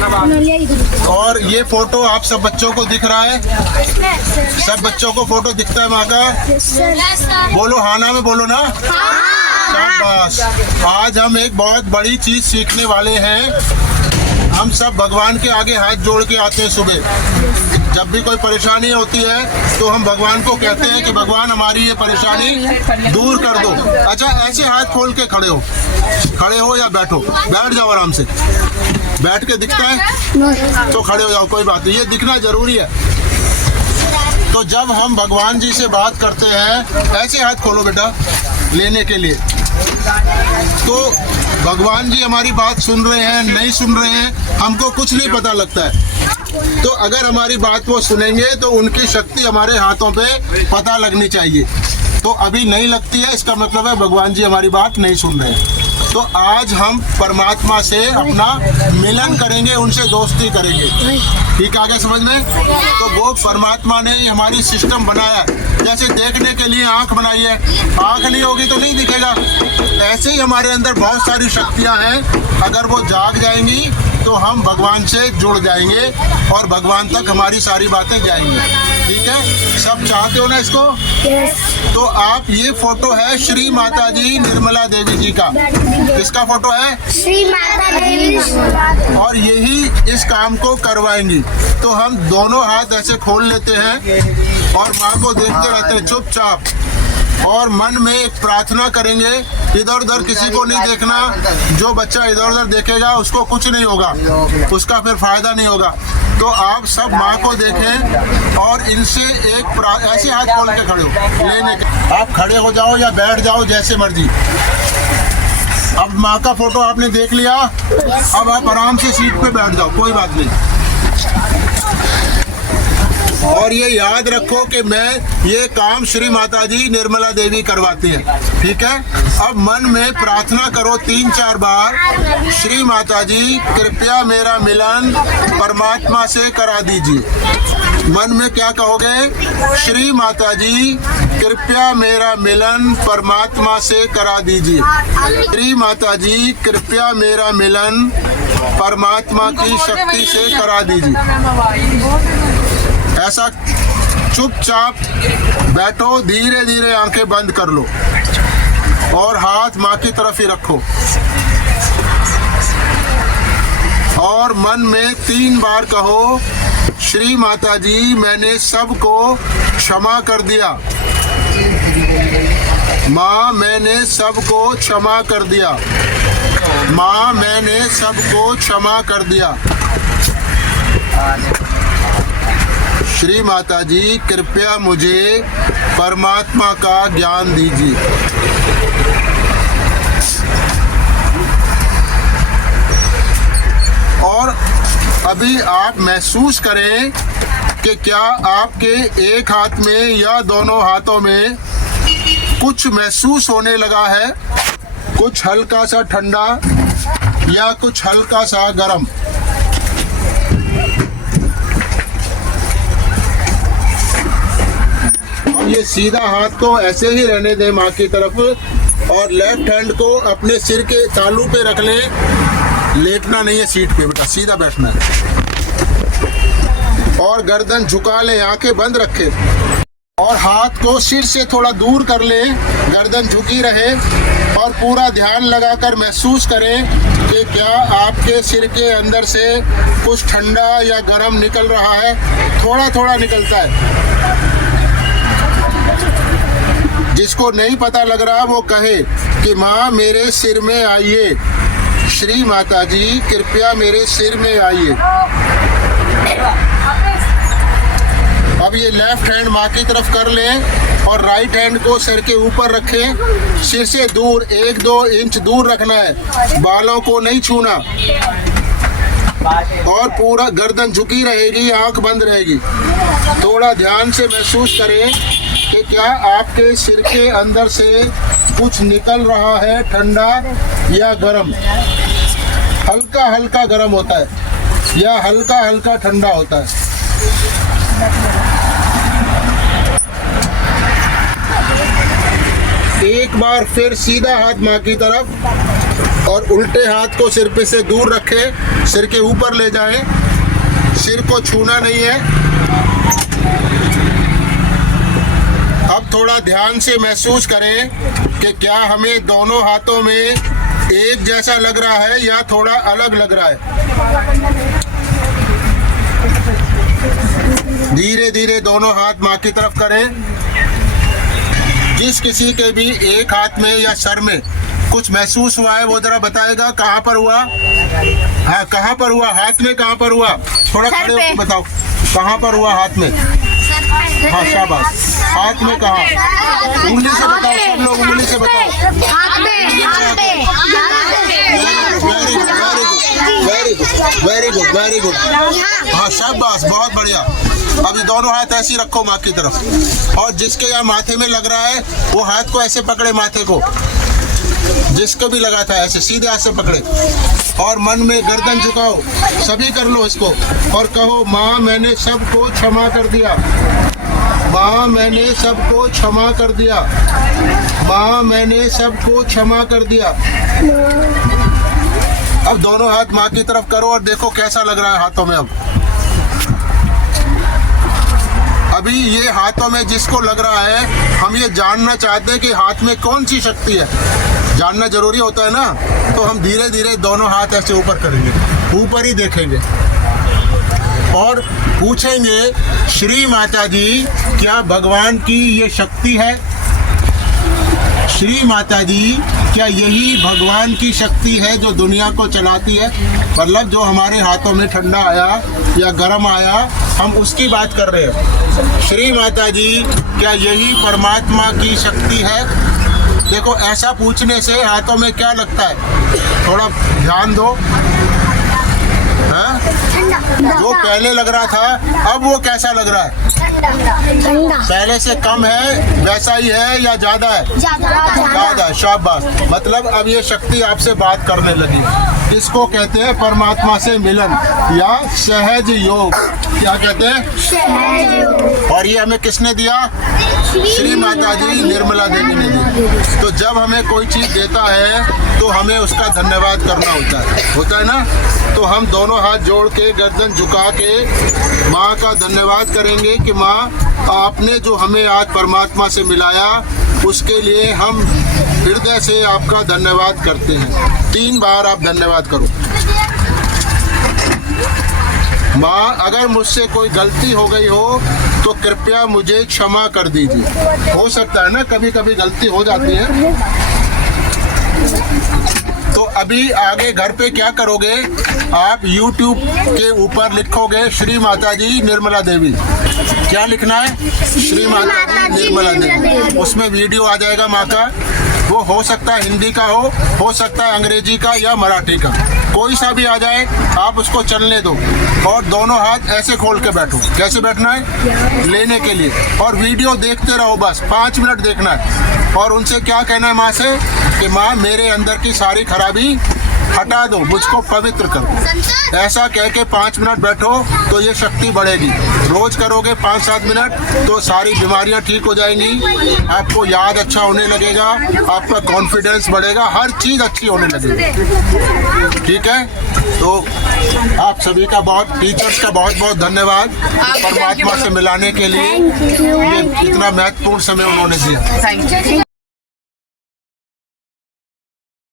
और ये फोटो आप सब बच्चों को दिख रहा है? सब बच्चों को फोटो दिखता है माँ का? बोलो हाँ ना में बोलो ना। शाबाश। आज हम एक बहुत बड़ी चीज सीखने वाले हैं। हम सब भगवान के आगे हाथ जोड़ के आते हैं सुबह। जब भी कोई परेशानी होती है तो हम भगवान को कहते हैं कि भगवान हमारी ये परेशानी दूर कर दो। अच्छा, ऐसे हाथ खोल के खड़े हो या बैठो। बैठ जाओ आराम से। बैठ के दिखता है तो खड़े हो जाओ, कोई बात नहीं, ये दिखना जरूरी है। तो जब हम भगवान जी से बात करते हैं, ऐसे हाथ खोलो बेटा लेने के लिए, तो भगवान जी हमारी बात सुन रहे हैं नहीं सुन रहे हैं हमको कुछ नहीं पता लगता है। तो अगर हमारी बात वो सुनेंगे तो उनकी शक्ति हमारे हाथों पे पता लगनी चाहिए। तो अभी नहीं लगती है, इसका मतलब है भगवान जी हमारी बात नहीं सुन रहे हैं। तो आज हम परमात्मा से अपना मिलन करेंगे, उनसे दोस्ती करेंगे। ठीक आ गया समझ में? तो वो परमात्मा ने हमारी सिस्टम बनाया। जैसे देखने के लिए आंख बनाई है, आंख नहीं होगी तो नहीं दिखेगा। ऐसे ही हमारे अंदर बहुत सारी शक्तियां हैं। अगर वो जाग जाएंगी तो हम भगवान से जुड़ जाएंगे और भगवान तक हमारी सारी बातें जाएंगी। ठीक है, सब चाहते हो ना इसको? तो आप, ये फोटो है श्री माता जी निर्मला देवी जी का। किसका फोटो है? श्री माता देवी। और यही इस काम को करवाएंगी। तो हम दोनों हाथ ऐसे खोल लेते हैं और माँ को देखते रहते हैं चुपचाप, और मन में एक प्रार्थना करेंगे। इधर उधर किसी को नहीं देखना। जो बच्चा इधर उधर देखेगा उसको कुछ नहीं होगा, उसका फिर फायदा नहीं होगा। तो आप सब माँ को देखें और इनसे एक ऐसे हाथ खोल के खड़े हो लेने के। आप खड़े हो जाओ या बैठ जाओ जैसे मर्जी। अब माँ का फोटो आपने देख लिया, अब आप आराम से सीट पे बैठ जाओ, कोई बात नहीं। और ये याद रखो कि मैं ये काम श्री माता जी निर्मला देवी करवाती हैं। ठीक है, अब मन में प्रार्थना करो 3-4 बार, श्री माता जी कृपया मेरा मिलन परमात्मा से करा दीजिए। मन में क्या कहोगे? श्री माता जी कृपया मेरा मिलन परमात्मा से करा दीजिए। श्री माता जी कृपया मेरा मिलन परमात्मा की शक्ति से करा दीजिए। ऐसा चुपचाप बैठो, धीरे धीरे आंखें बंद कर लो और हाथ माँ की तरफ ही रखो और मन में 3 बार कहो, श्री माता जी मैंने सबको क्षमा कर दिया। माँ मैंने सबको क्षमा कर दिया। माँ मैंने सबको क्षमा कर दिया। श्री माता जी कृपया मुझे परमात्मा का ज्ञान दीजिए। और अभी आप महसूस करें कि क्या आपके एक हाथ में या दोनों हाथों में कुछ महसूस होने लगा है? कुछ हल्का सा ठंडा या कुछ हल्का सा गर्म? ये सीधा हाथ को ऐसे ही रहने दें माँ की तरफ और लेफ्ट हैंड को अपने सिर के तालू पे रख लें। लेटना नहीं है सीट पे बेटा, सीधा बैठना है और गर्दन झुका लें, आंखें बंद रखें और हाथ को सिर से थोड़ा दूर कर लें, गर्दन झुकी रहे और पूरा ध्यान लगाकर महसूस करें कि क्या आपके सिर के अंदर से कुछ ठंडा या गर्म निकल रहा है। थोड़ा थोड़ा निकलता है। जिसको नहीं पता लग रहा वो कहे कि माँ मेरे सिर में आइए, श्री माता जी कृपया मेरे सिर में आइए। अब ये लेफ्ट हैंड माँ की तरफ कर लें और राइट हैंड को सिर के ऊपर रखें। सिर से दूर 1-2 इंच दूर रखना है, बालों को नहीं छूना और पूरा गर्दन झुकी रहेगी, आंख बंद रहेगी। थोड़ा ध्यान से महसूस करें कि क्या आपके सिर के अंदर से कुछ निकल रहा है, ठंडा या गर्म। हल्का हल्का गर्म होता है या हल्का हल्का ठंडा होता है। एक बार फिर सीधा हाथ माँ की तरफ और उल्टे हाथ को सिर पे से दूर रखें, सिर के ऊपर ले जाएं, सिर को छूना नहीं है। अब थोड़ा ध्यान से महसूस करें कि क्या हमें दोनों हाथों में एक जैसा लग रहा है या थोड़ा अलग लग रहा है। धीरे धीरे दोनों हाथ माँ की तरफ करें। जिस किसी के भी एक हाथ में या सर में कुछ महसूस हुआ है वो जरा बताएगा कहाँ पर हुआ। हाँ, कहाँ पर हुआ, हाथ में कहाँ पर हुआ, थोड़ा खड़े होकर बताओ कहाँ पर हुआ हाथ में। हाँ शाबाश, हाथ में कहाँ, उंगली से बताओ, सब लोग उंगली से बताओ। Very good very good. हाँ शाबाश, बहुत बढ़िया। अभी दोनों हाथ ऐसे रखो माँ की तरफ, और जिसके यहाँ माथे में लग रहा है वो हाथ को ऐसे पकड़े, माथे को जिसको भी लगा था ऐसे सीधे हाथ से पकड़े, और मन में गर्दन झुकाओ, सभी कर लो इसको, और कहो माँ मैंने सबको क्षमा कर दिया, माँ मैंने सबको क्षमा कर दिया, माँ मैंने सबको क्षमा कर दिया। अब दोनों हाथ माँ की तरफ करो और देखो कैसा लग रहा है हाथों में। अब अभी ये हाथों में जिसको लग रहा है, हम ये जानना चाहते हैं कि हाथ में कौन सी शक्ति है। जानना जरूरी होता है ना, तो हम धीरे धीरे दोनों हाथ ऐसे ऊपर करेंगे, ऊपर ही देखेंगे और पूछेंगे श्री माता जी क्या भगवान की ये शक्ति है। श्री माता जी क्या यही भगवान की शक्ति है जो दुनिया को चलाती है। मतलब जो हमारे हाथों में ठंडा आया या गर्म आया, हम उसकी बात कर रहे हैं। श्री माता जी क्या यही परमात्मा की शक्ति है। देखो ऐसा पूछने से हाथों में क्या लगता है, थोड़ा ध्यान दो। हाँ? जो पहले लग रहा था अब वो कैसा लग रहा है? पहले से कम है, वैसा ही है या ज्यादा है? ज्यादा। शाबाश, मतलब अब ये शक्ति आपसे बात करने लगी। इसको कहते हैं परमात्मा से मिलन या सहज योग। क्या कहते हैं? सहज योग। और ये हमें किसने दिया? श्री माता जी निर्मला देवी ने दी। तो जब हमें कोई चीज देता है तो हमें उसका धन्यवाद करना होता है ना। तो हम दोनों हाथ जोड़ के गर्दन झुका के माँ का धन्यवाद करेंगे कि माँ आपने जो हमें आज परमात्मा से मिलाया उसके लिए हम हृदय से आपका धन्यवाद करते हैं। 3 बार आप धन्यवाद करो। माँ अगर मुझसे कोई गलती हो गई हो तो कृपया मुझे क्षमा कर दीजिए। हो सकता है ना कभी कभी गलती हो जाती है। तो अभी आगे घर पे क्या करोगे, आप YouTube के ऊपर लिखोगे श्री माता जी निर्मला देवी। क्या लिखना है? श्री माता जी निर्मला देवी। उसमें वीडियो आ जाएगा माँ का। वो हो सकता है हिंदी का हो सकता है अंग्रेजी का या मराठी का, कोई सा भी आ जाए, आप उसको चलने दो और दोनों हाथ ऐसे खोल के बैठो। कैसे बैठना है? लेने के लिए। और वीडियो देखते रहो, बस 5 मिनट देखना है। और उनसे क्या कहना है माँ से कि माँ मेरे अंदर की सारी खराबी हटा दो, मुझको पवित्र करो। ऐसा कह के 5 मिनट बैठो तो ये शक्ति बढ़ेगी। रोज करोगे 5-7 मिनट तो सारी बीमारियां ठीक हो जाएंगी, आपको याद अच्छा होने लगेगा, आपका कॉन्फिडेंस बढ़ेगा, हर चीज अच्छी होने लगेगी। ठीक है, तो आप सभी का टीचर्स का बहुत बहुत धन्यवाद परमात्मा से मिलाने के लिए। ये इतना महत्वपूर्ण समय उन्होंने दिया।